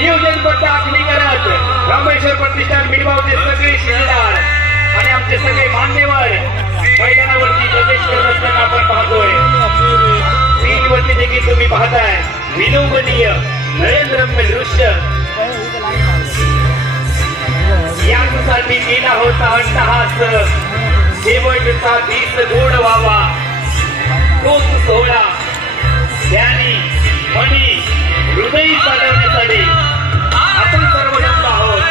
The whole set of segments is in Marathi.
नियोजनबद्ध आखणी करत रामेश्वर प्रतिष्ठान मिडगावचे सगळे शिलेदार आणि आमचे सगळे मान्यवर मैदानावरती प्रवेश करत असताना आपण पाहतोय। स्क्रीनवरती देखील तुम्ही पाहताय विलोभनीय नयनरम्य दृश्य। यासाठी केला होता अट्टहास, शेवटचा दिस गोड व्हावा तोच सोहळा त्यानी मनी हृदय चालवण्यासाठी आपण सर्व जमलो आहोत।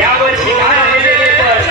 यावर्षी काय आहे तर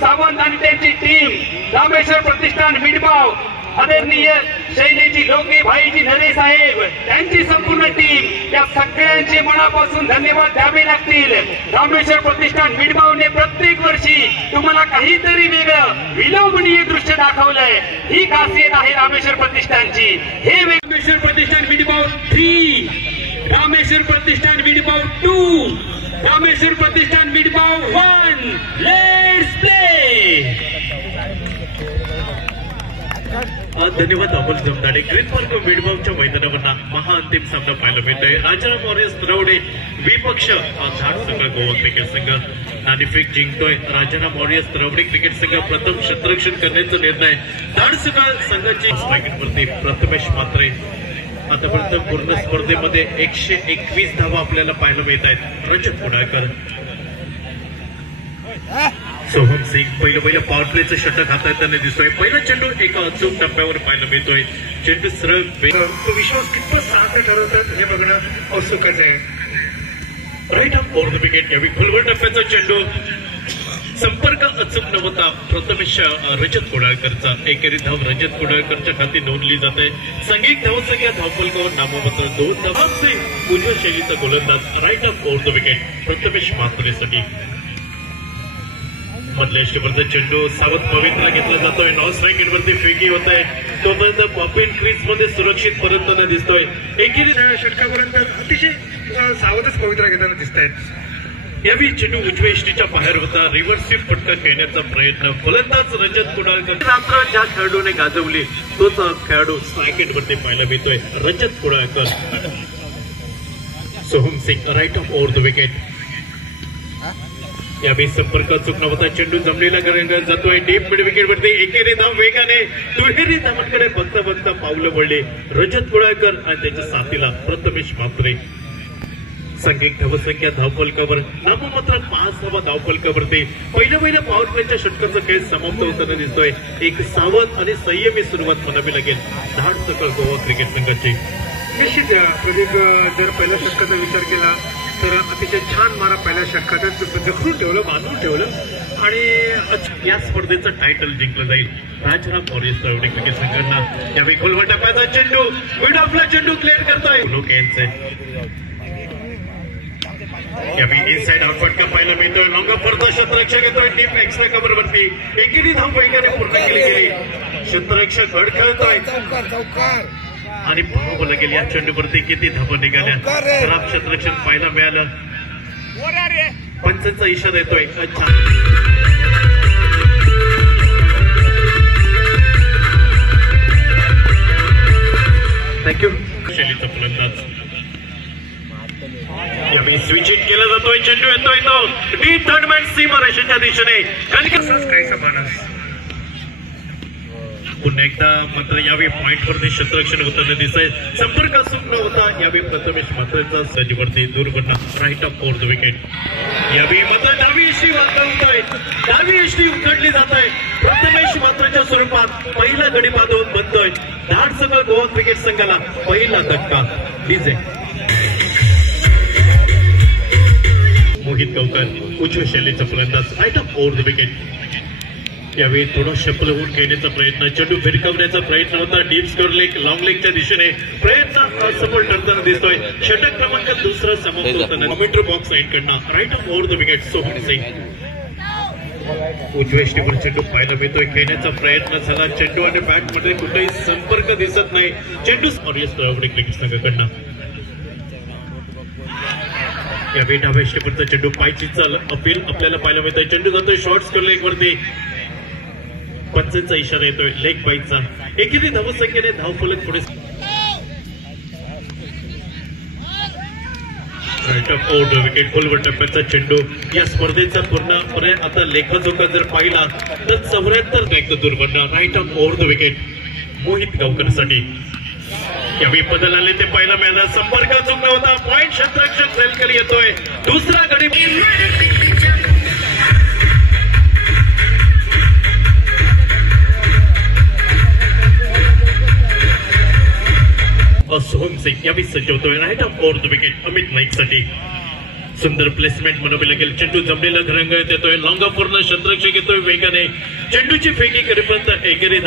सावंत आणि त्यांची टीम रामेश्वर प्रतिष्ठान मिडगाव आदरणीय शैलेजी लोके भाईजी नरे साहेब त्यांची संपूर्ण टीम या सगळ्यांचे मनापासून धन्यवाद द्यावे लागतील। रामेश्वर प्रतिष्ठान मिडगावने प्रत्येक वर्षी तुम्हाला काहीतरी वेगळं विलोभनीय दृश्य दाखवलंय। ही खासियत आहे रामेश्वर प्रतिष्ठानची। हे रामेश्वर प्रतिष्ठान मिडगाव 3, रामेश्वर प्रतिष्ठान मिडगाव 2, रामेश्वर प्रतिष्ठान मिडगाव 1, लेट्स प्ले। धन्यवाद अमोल जमदाडे। ग्रीन पार्क मिडगावच्या मैदानावर महाअंतिम सामना पाहायला मिळतोय। राजाराम वॉरियर्स तरवडे विपक्ष झाड संघ गोवा क्रिकेट संघ नाणेफेक जिंकतोय। राजाराम वॉरियर्स तरवडे क्रिकेट संघ प्रथम क्षेत्ररक्षण करण्याचा निर्णय। झाड संघाची स्ट्रायकिंगवरती प्रथमेश मात्रे आतापर्यंत पूर्ण स्पर्धेमध्ये 121 धावा आपल्याला पाहायला मिळत आहेत। रजत पुणाळकर, सोहम सिंग पहिलं पॉवर प्लेचं षटक हाताळताना दिसतोय। पहिला चेंडू एका अचूक टप्प्यावर पाहायला मिळतोय। चेंडू सरळ तो विश्वास कितपत साहस ठरवतात हे बघणं औत्सुकाचं आहे। Right of over the wicket. यावेळी खोलवर टप्प्याचा चेंडू संपर्क अचूक नव्हता प्रथमेश रजत कुडाळकरचा। एकेरी धाव रजत कुडाळकरच्या खाती नोंदली जाते। संघिक धावसंख्या धावफलकावर नाममात्र 2 धावा। सिंग उजव्या शैलीचा गोलंदाज right of over the wicket Prathamesh मात्रेसाठी। मधल्या शेवटचा चेंडू सावध पवित्रा घेतला जातोय। नॉन स्ट्रायकिंगवरती फेकी होत आहे। तोपर्यंत पॉपिन क्रीज मध्ये सुरक्षित परतताना दिसतोय। एकेरी षटकापर्यंत अतिशय सावधच पवित्रा घेताना दिसत आहेत। यावेळी चेंडू उजव्या एष्टीच्या बाहेर होता। रिव्हर्स स्वीप फटका खेळण्याचा प्रयत्न। फलंदाज रजत कुडाळकर रात्र ज्या खेळाडूने गाजवली तोच खेळाडू स्ट्रायकिंगवरती पाहायला मिळतोय। Rajat Kudalkar, Soham Singh right of over the wicket. यावेळी संपर्क चूक नव्हता। चेंडू जमलेला जातोय डीप मिड विकेट वरती। एकेरी धाव वेगाने दुहेरी धावांकडे बघता बघता पावलं वळले रजत कुडाळकर आणि त्याच्या साथीला प्रथमेश मात्रे। संघिक धावसंख्या धावफलकावर नाममात्र 5 धावा धावफलकावरती। पहिल्या पॉवर प्लेच्या षटकाचा खेळ समाप्त होताना दिसतोय। एक सावध आणि संयमी सुरुवात म्हणावी लागेल धाड सकळ गोवा क्रिकेट संघाची। निश्चित प्रदीप, जर पहिल्या षटकाचा विचार केला तर अतिशय छान मारा पहिल्या षटकातच जखडून ठेवलं, बांधून ठेवलं आणि या स्पर्धेचं टायटल जिंकलं जाईल राजाराम वॉरियर्स तरवडे क्रिकेट संघांना। यावेळी खोलवर टप्प्याचा चेंडू मिड ऑफला चेंडू क्लिअर करतोय लोके यांचे। यावेळी इनसाइड आउट फटका पाहायला मिळतोय। लॉंग ऑफरचा क्षेत्ररक्षक येतोय डीप एक्स्ट्रा कव्हर वरती। एकेरी धाव वेगाने पूर्ण केली गेली। क्षेत्ररक्षक गड खेळतोय आणि पाहावं लागेल या चेंडूवरती किती धावा निघाल्या। खराब क्षेत्ररक्षण पाहायला मिळालं। पंचांचा इशारा येतोय। अच्छा, थँक्यू। शैलीचा फलंदाज यावेळी स्विच इन केला जातोय। चेंडू येतोय तो डीप थर्ड मॅन सीमा रेषेच्या दिशेने। काहीसा मानस पुन्हा एकदा मात्र यावेळी पॉइंटवरती क्षेत्ररक्षण होताना दिसतंय। संपर्क अचूक न होता यावेळी प्रथमेश मात्रेचा सजीवरती दूरवरनं right of over the wicket. यावेळी मात्र डावी यष्टी वाजवत आहे, डावी यष्टी उचलली जात आहे। प्रथमेश प्रथमेश मात्रेच्या स्वरूपात पहिला गडी बांधून बनतोय धाडसकर गोवा क्रिकेट संघाला पहिला धक्का. डीजे मोहित गावकर उजव्या शैलीचा फलंदाज आयटम ओव्हर द विकेट. यावेळी थोडा शपल होऊन खेळण्याचा प्रयत्न, चेंडू भिरकवण्याचा प्रयत्न होता. डीप स्कोर लेग लॉंग लेगच्या दिशेने प्रयत्न असफल ठरताना दिसतोय. षटक क्रमांक दुसरा समाप्त होताना कमेंट्री बॉक्स साईड कडनं right of over the wicket Sohan Singh. उजव्या स्टीवर चेंडू पाहायला मिळतोय. खेळण्याचा प्रयत्न झाला. चेंडू आणि बॅट मध्ये कुठलाही संपर्क दिसत नाही. चेंडू क्रिकेट संघाकडनं यावेळी डाव्या स्टीवरचा चेंडू पायची चाल अपील आपल्याला पाहायला मिळतोय. चेंडू जातोय शॉर्ट स्कोर लेग वरती. पंचांचा इशारा येतोय लेग बाईचा. एकेरी धावसंख्येने धावफलक पुढे विकेट. खोलवर टप्प्याचा चेंडू. या स्पर्धेचा पूर्णपणे आता लेखाजोखा जर पाहिला तर 74 दुर्बंड right of over the wicket Mohit गावकरसाठी. यावेळी बदल आले ते पहिला मिळाला. संपर्क चुकला होता. पॉइंट क्षेत्ररक्षक झेलकरी येतोय. दुसरा गडी सोहम सिंग यावेळी सज्ज होतोय right of over the wicket Amit Naik साठी. सुंदर प्लेसमेंट म्हणावी लागेल. चेंडू जमलेला घरंगळत येतोय. लॉंगा पूर्ण क्षेत्ररक्षक येतोय वेगाने. चेंडूची फेकी करेपर्यंत एकेरी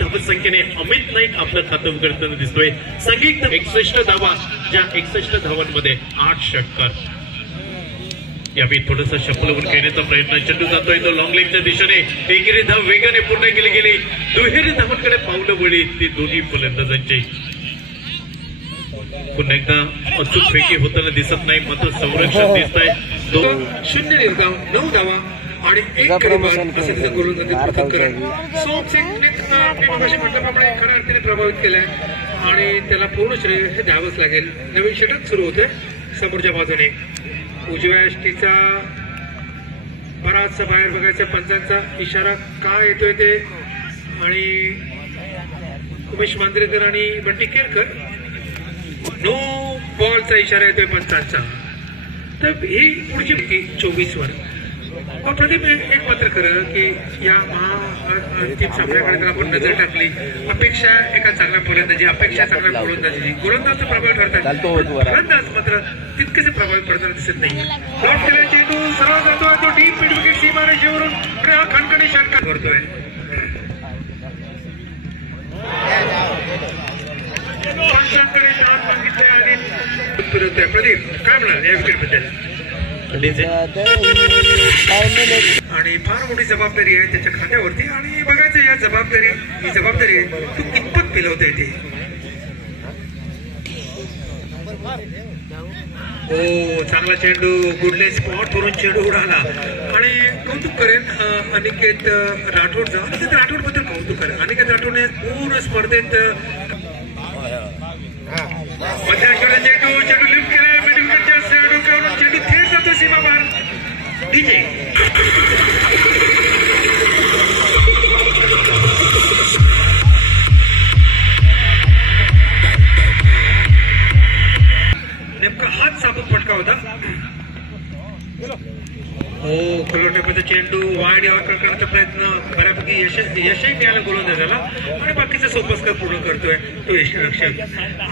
धावसंख्येने अमित नाईक आपलं खातं उघडताना दिसतोय. संगीत 61 धावा, ज्या 61 धावांमध्ये 8 षटकार. यावेळी थोडासा शपल होऊन खेळण्याचा प्रयत्न. चेंडू जातोय तो लॉंग लेगच्या दिशेने. एकेरी धाव वेगाने पूर्ण केली गेली. दुहेरी धावांकडे पावलं वळली ती दोन्ही फलंदाजांची. पुन्हा एकदा अचूक फेकी होताना दिसत नाही. मात्र संरक्षण दिसत आहे. 0 निर्धाव 9 धावा आणि 1 गडी असे तिथे गोलंदाजी पृथक्करण. सोहम सिंगने मी मगाशी म्हटल्याप्रमाणे खऱ्या अर्थाने प्रभावित केलाय आणि त्याला पूर्ण श्रेय हे द्यावंच लागेल. नवीन षटक सुरू होते समोरच्या बाजूने. उजव्या यष्टीचा बराचसा बाहेर बघायचा. पंचांचा इशारा काय येतोय ते आणि उमेश मांजरेकर आणि बंटी केरकर नो बॉलचा इशारा येतोय पंचांचा. तर ही पुढची 24 वर. प्रदीप एक मात्र खरं की या अंतिम सामन्याकडे जर आपण नजर टाकली, अपेक्षा एका चांगल्या फलंदाजी, अपेक्षा चांगल्या गोलंदाजी, गोलंदाज प्रभावी ठरतात, फलंदाज मात्र तितकेसे प्रभावी पडताना दिसत नाही. ब्लॉक केला चेंडू सरळ जातोय तो डीप मिड विकेट सीमारेषेवरून हा खणखणी षटकार करतोय. पंचांकडे दाद मागितले आणि फिरवतोय. प्रदीप काय म्हणाल या विकेट बद्दल? आणि फार मोठी जबाबदारी आहे त्याच्या खात्यावरती आणि बघायचं ही जबाबदारी आहे तू कितपत पेलवता येते. हो चांगला चेंडू. गुडले स्पॉट वरून चेंडू उडाला आणि कौतुक करेन अनिकेत राठोडचा. अनिकेत राठोड बद्दल कौतुक करेन. अनिकेत राठोडने पूर्ण स्पर्धेत चेंडू लिफ्ट केलाय. मिड विकेटच्या डोक्यावरून चेंडू थेट जातो सीमा पार. डीजे नेमका हात साबूत फटका होता. हो खोलवटेपर्यंत चेंडू वाईड यावर करण्याचा प्रयत्न बऱ्यापैकी यशही मिळाला गोलंदाजाला आणि बाकीचा सोपस्कार पूर्ण करतोय तो यष्टीरक्षक.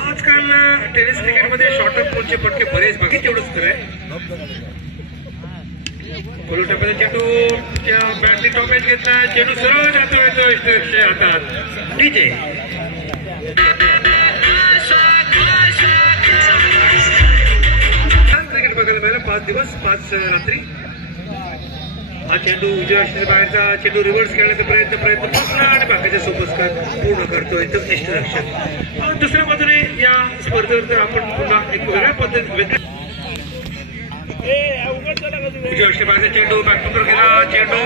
आजकाल टेनिस क्रिकेटमध्ये शॉर्टर पोलचे फटके बरेच बाकी तेवढंच खरं आहे. खोलवटेपर्यंत चेंडूच्या बॅटने टॉपेज घेतला. चेंडू सरळ जातोय तो यष्टीरक्षक हातात. डीजे क्रिकेट बघायला मिळालं 5 दिवस 5 रात्री. हा चेंडू उजव्या बाहेरचा चेंडू रिव्हर्स खेळण्याचा प्रयत्न पोचला आणि बाकीचे सोपस्कार पूर्ण करतोय तो यष्टीरक्षक. दुसऱ्या बाजूने या स्पर्धेवर जर आपण पुन्हा एक वेगळ्या पद्धतीने उजव्या बाहेरचा चेंडू बॅकफुटर केला. चेंडू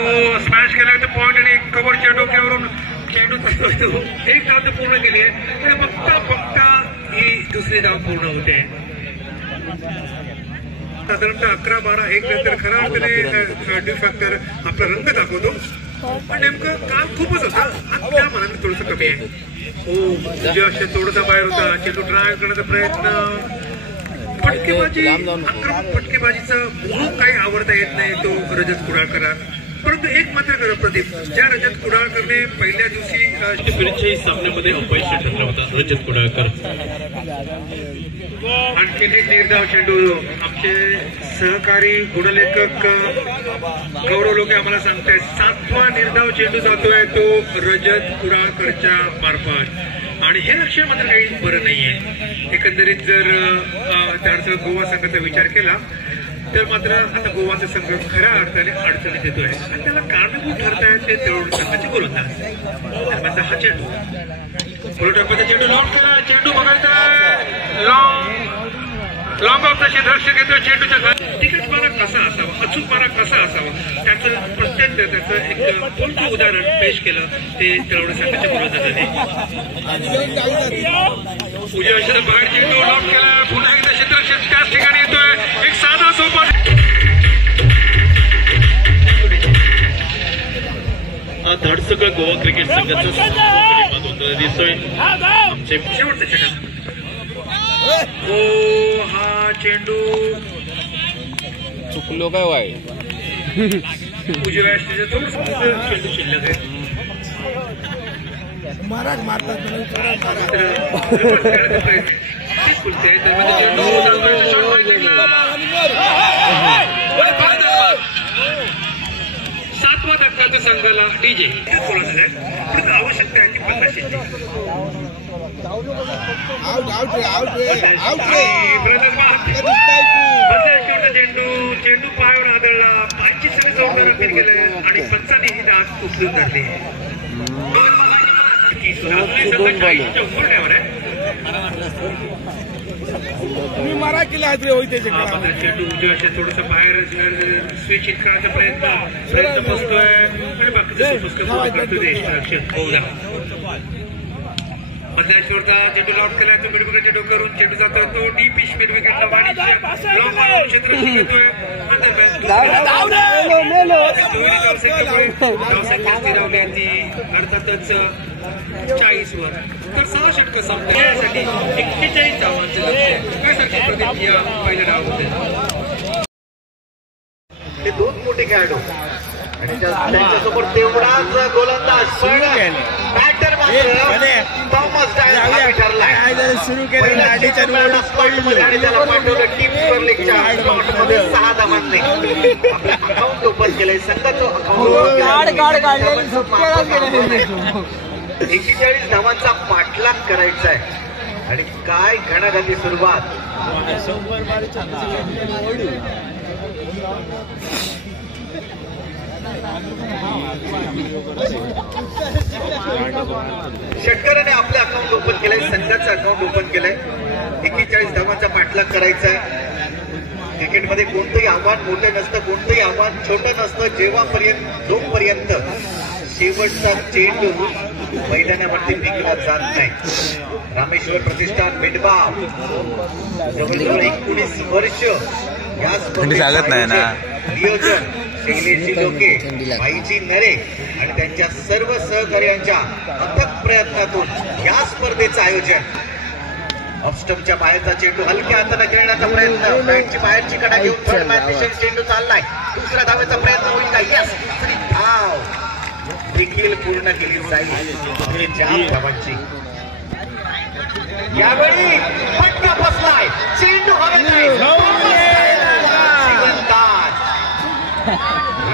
स्मॅश केला तर पॉईंट आणि कव्हर चेंडू केवरून चेंडू तो एक धाव पूर्ण केली आहे आणि बघता ही दुसरी धाव पूर्ण होते. साधारणतः 11-12 1 नंतर खरा अर्थाने ड्यू फॅक्टर आपला रंग दाखवतो. पण नेमकं काम खूपच होतं. त्या मनाने थोडंसं कमी आहे. हो उजव्या थोडासा बाहेर होता. चेंडू ड्राईव्ह करण्याचा प्रयत्न. फटकेबाजी आक्रमक फटकेबाजीचं म्हणून काही आवडता येत नाही तो रजत कुडाळकर. परंतु एक मात्र करा प्रदीप, ज्या रजत कुडाळकरने पहिल्या दिवशी फिरच्याही सामन्यामध्ये अपयशी ठरला होता रजत कुडाळकर. आणखीन एक निर्धाव चेंडू आमचे सहकारी गुणलेखक गौरव लोके आम्हाला सांगतायत 7वा निर्धाव चेंडू जातोय तो रजत कुडाळकरच्या मार्फत. आणि हे लक्ष्य मात्र काही बरं नाहीये. एकंदरीत जर त्याचा गोवा संघाचा विचार केला तर मात्र आता गोवाचा संघ खऱ्या अर्थाने अडचणीत येतोय आणि त्याला कारणीभूत ठरतायत ते तरुण संघाचे गोलंदाज. दरम्यानचा हा चेंडू गोलटप्प्याचा चेंडू लॉंग केला. चेंडू बघायचा लॉंग ऑफ द लक्ष घेतोय चेंडूच्या तिकट मारा कसा असावा, अचूक मारा कसा असावा त्याचं प्रत्येक त्याचं एक पूर्ण उदाहरण पेश केलं ते तरुण संघाच्या गोलंदाजाने. उजव्या क्षेत्रात बाहेर चेंडू लॉंग केला. पुन्हा एकदा क्षेत्ररक्षक त्याच ठिकाणी येतोय. एक साधा सोपा धडसकळ गोवा क्रिकेट संघाचा दिसतोय. आमचे शेवटचा षटक हा चेंडू चुकलो काय वाय उजव्या क्षेत्रात चेंडू शिल्लक आहे. सातवा धक्का संघाला डीजे परंतु आवश्यकता आहे की 50 चेंडू पायावर आदळला. 5ची सगळे चौकार अपील केले आणि पंचांनी ही डाग उचलून धरली. मारा केला होते चेंडू उजव्या थोडस बाहेर स्विच हिट करायचा प्रयत्न बसतोय आणि बाकीचं मध्याश्वरचा चेंडू लॉट केला. तो मिडविकेट चेंडू करून चेंडू जातो तो डीपी मिड विकेटला क्षेत्र घेतोय. अर्थातच 40 वर तर 6 षटकं संपण्यासाठी 41 धावांचं लक्ष्य काय सांगते प्रदीप या पहिल्या डावामध्ये. ते 2 मोठे खेळाडू आणि त्यांच्यासमोर तेवढाच गोलंदाज पण बॅटर मात्र थॉमस डायल ठरलाय. सुरू केलं आणि त्याला पाठवलं टीम सुपर लीगच्या स्लॉटमध्ये 6 धावांनी अकाउंट ओपन केलंय. संघाचं अकाउंट 41 धावांचा पाठलाग करायचा आहे आणि काय घणाघाती सुरुवात. षटकराने आपलं अकाउंट ओपन केलंय, संघाचं अकाउंट ओपन केलंय. 41 धावांचा पाठलाग करायचा आहे. क्रिकेटमध्ये कोणतंही आव्हान मोठं नसतं, कोणतंही आव्हान छोटं नसतं जोपर्यंत शेवटचा चेंडू मैदानावरती फेकला जात नाही. रामेश्वर प्रतिष्ठान मिडबाव जवळजवळ 19 वर्ष या स्पर्धेत नियोजन शैलेशजी लोके, भाईजी नरे आणि त्यांच्या सर्व सहकार्यांच्या अथक प्रयत्नातून या स्पर्धेचं आयोजन. ऑफस्टम्पच्या बाहेरचा चेंडू हलक्या हाताने खेळण्याचा प्रयत्न. बॅटची बाहेरची कडा घेऊन थर्ड मॅन दिशेने चेंडू चाललाय. दुसऱ्या धावेचा प्रयत्न होईल का? यस, दुसरी धाव देखील पूर्ण केली जाईल. 4 धावांची यावेळी फटका बसलाय. चेंडू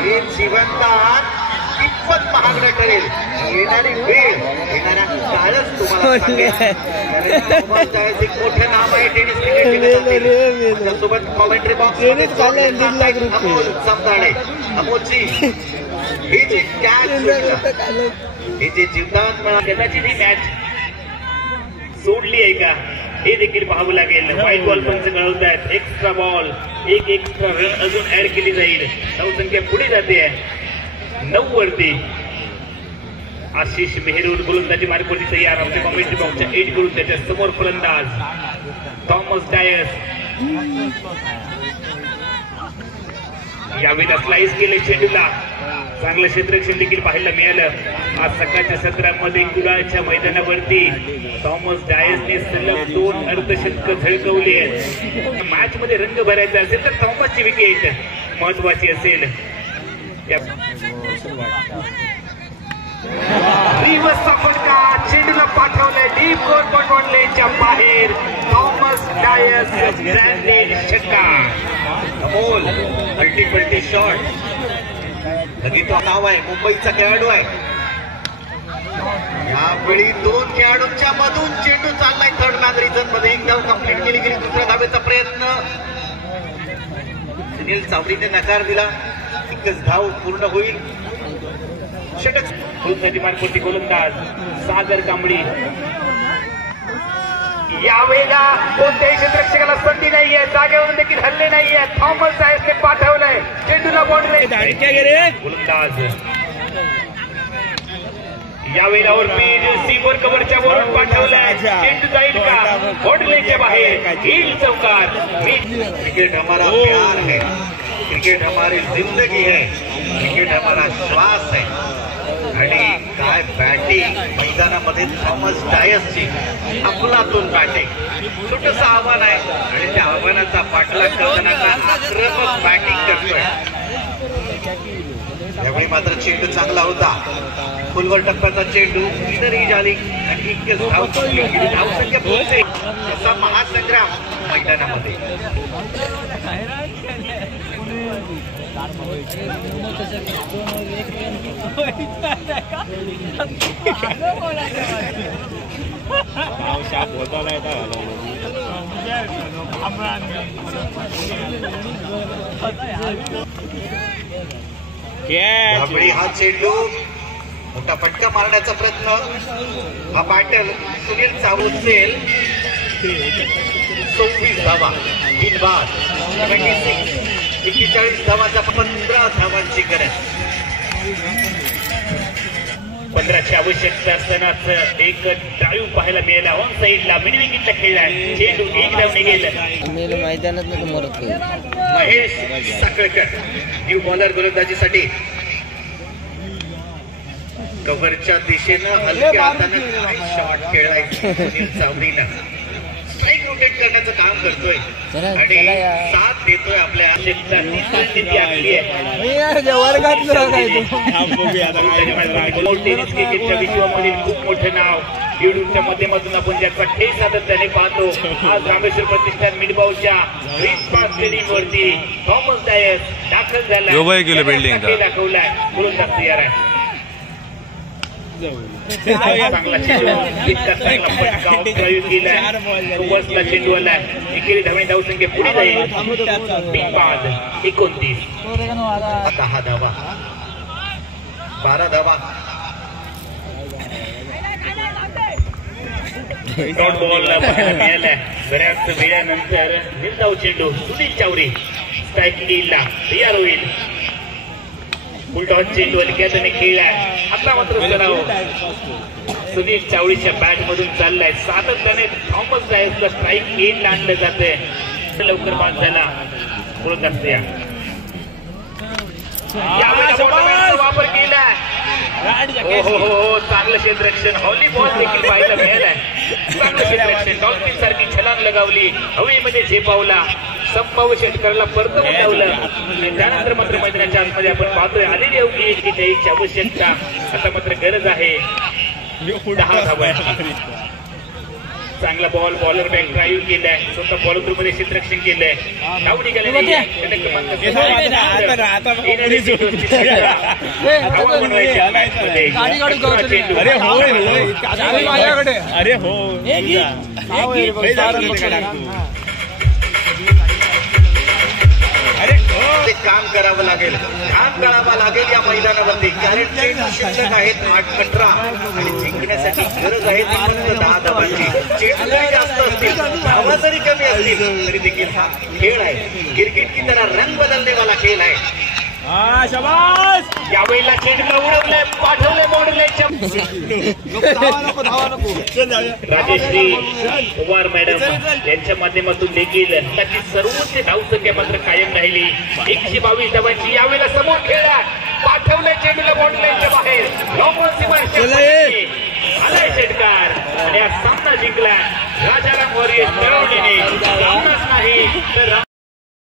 हे जीवनदान कितपत महागडं ठरेल येणारी वेळ, येणाऱ्या काळच तुम्हाला सांगेल. मोठे नाव आहे टेनिस क्रिकेट. त्यासोबत कॉमेंट्री बॉक्स अमोल समजाडे. अमोलची ही जी कॅच, ही जी जीवदान कदाचित ही मॅच सोडली आहे का हे देखील पाहावं लागेल. व्हाईट बॉल पंच कळवत आहेत. एक्स्ट्रा बॉल, एक एक्स्ट्रा रन अजून ऍड केली जाईल. धावसंख्या पुढे जाते 9 वरती. आशिष मेहरून गोलंदाजी मार्गवरती तयार. आमच्या कॉमेंट्री बॉक्सच्या 8 करून त्याच्या समोर फलंदाज थॉमस डायस. यावेळेला स्लाइस केले चेंडूला. चांगलं क्षेत्ररक्षण देखील पाहायला मिळालं. आज सकाळच्या सत्रामध्ये कुडाळच्या मैदानावरती थॉमस डायसने सलग 2 अर्धशतकं झळकवली आहेत. मॅच मध्ये रंग भरायचा असेल तर थॉमसची विकेट महत्वाची असेल. रिवर्सचा फटका, चेंडूला पाठवलंय डीप कोर्ट बॉन्डलेच्या बाहेर. थॉमस डायस ग्रँडेड षटकार. Amol multi shot. लगेच तो नाव आहे, मुंबईचा खेळाडू आहे. यावेळी 2 खेळाडूंच्या मधून चेंडू चाललाय थर्ड मॅन रिझन मध्ये. एक धाव कंप्लीट केली गेली. दुसऱ्या धावेचा प्रयत्न सुनील चावडीने नकार दिला. एकच धाव पूर्ण होईल. षटक मानकोटी गोलंदाज सागर कांबळी. यावेळेला कोणत्याही क्षेत्ररक्षकाला संधी नाहीये, जागेवरून देखील हल्ले नाहीये. थॉमस डायसने पाठवलंय चेंडूला बॉन्डले. गोलंदाज यावेळेला सीवर कव्हरच्या वरून पाठवलाय. चेंडू जाईल का बॉन्डलेच्या बाहेर. येईल चौकार. क्रिकेट हमारा प्यार है, क्रिकेट हमारी जिंदगी है, क्रिकेट हमारा श्वास है. आणि काय बॅटिंग मैदानामध्ये थॉमस डायसची अफलातून बॅटिंग. छोटंसं आव्हान आहे आणि त्या आव्हानाचा पाठलाग करताना आक्रमक बॅटिंग करतोय. यावेळी मात्र चेंडू चांगला होता. फुलवर टप्प्याचा चेंडू विनरही झाली आणि इतकेच धावसंख्या पोहोचते. असा महासंग्राम मैदानामध्ये. यावेळी हा चेंडू मोठा फटका मारण्याचा प्रयत्न. हा बॅटल सुनील चावसेल. 24 धावा, 3 बाद, 41 धावाचा 15 धावांची गरज. 15ची आवश्यकता असतानाच एक ड्राईव्ह पाहायला मिळाला. ऑन साईडला मिड विकेटला खेळलाय. चेंडू एक धाव निघेल. मैदानात महेश साखळकर न्यू बॉलर गोलंदाजीसाठी. कव्हरच्या दिशेनं हलक्या हातानं शॉट खेळलाय सुनील चावडीनं. स्ट्राईक रोटेट करण्याचं काम करतोय आणि साथ देतोय आपल्या टेनिस क्रिकेटच्या विश्वामधील खूप मोठं नाव येडूरच्या माध्यमातून आपण ज्याचा खेळ सातत्याने पाहतो. आज रामेश्वर प्रतिष्ठान मिडबावच्या ग्रीनपार्क स्टेडियम वरती थॉमस डायस दाखल झाला. दाखवलाय गोलंदाज तयार आहे. चांगला चेंडू, इतका चांगला फटका प्रयोग केलाय. वरचा चेंडू आलाय. एकेरी धावणे धावसंख्या पुढे जाईल. 3 बाद, 29. 10 धावा, 12 धावा. डॉट बॉल पाहायला मिळालाय. बऱ्याच वेळानंतर निर्धाव चेंडू सुनील चावडी स्ट्राईक येईल, तयार होईल. फुलटॉस चेंडू हलक्याने खेळलाय. आता मात्र सराव सुनील चावडीच्या बॅट मधून चाललाय. सातत्याने थॉमस डायसला स्ट्राईक एंडला आणलं जातंय. लवकर बाद झाला गोलंदाज वापर केलाय. हो चांगलं क्षेत्ररक्षण. हॉलीबॉल देखील पाहायला मिळालाय. चांगलं क्षेत्ररक्षण. डॉल्फिन सारखी छलांग लगावली. हवेमध्ये झेपावला. संभाव्य षटकाराला परतवून लावलं आणि त्यानंतर मात्र मैदानाच्या आतमध्ये आपण पाहतोय आलेली अवघी एक आवश्यकता. आता मात्र गरज आहे 10 धावांची. चांगला बॉल बॉलर बॅक ड्राईव्ह केलाय. स्वतः बॉल थ्रू मध्ये क्षेत्ररक्षण केलंय. धाव निघाली नाही. अरे हो काम करावं लागेल. या मैदानावरती. कारण चेंडू शिल्लक आहेत 8-15 आणि जिंकण्यासाठी गरज आहे फक्त 10 धावांची. चेंडू जरी जास्त असतील, धावा जरी कमी असतील तरी देखील हा खेळ आहे. क्रिकेट की तरह रंग बदलने वाला खेळ आहे. यावेळेला चेंडूला उडवलंय, पाठवलंय बॉर्डरलाईनच्या. राजेश्री पवार मॅडम यांच्या माध्यमातून देखील त्याची सर्वोच्च धावसंख्या मात्र कायम राहिली. 122 धावांची. यावेळेला समोर खेळला, पाठवलंय चेंडूला बॉर्डरलाईनच्या बाहेर. आलाय षटकार आणि हा सामना जिंकला राजाराम वॉरियर्स. सामनाच नाही तर